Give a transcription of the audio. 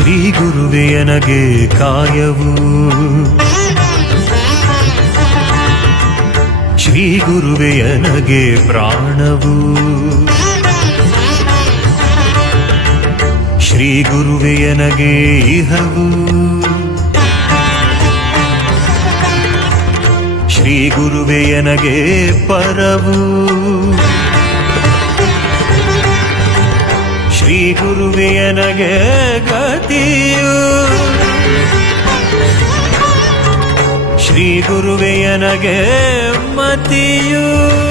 ಶ್ರೀ ಗುರುವೆಯನಗೆ ಕಾಯವು. ಶ್ರೀ ಗುರುವೆಯನಗೆ ಪ್ರಾಣವು. ಶ್ರೀ ಗುರುವೆಯನಗೆ ಇಹವು ಶ್ರೀ ಗುರುವೆಯನಗೆ ಪರವು. ಗುರುವೆಯನಗೆ ಗತಿಯು. ಶ್ರೀ ಗುರುವೆಯನಗೆ ಮತಿಯು.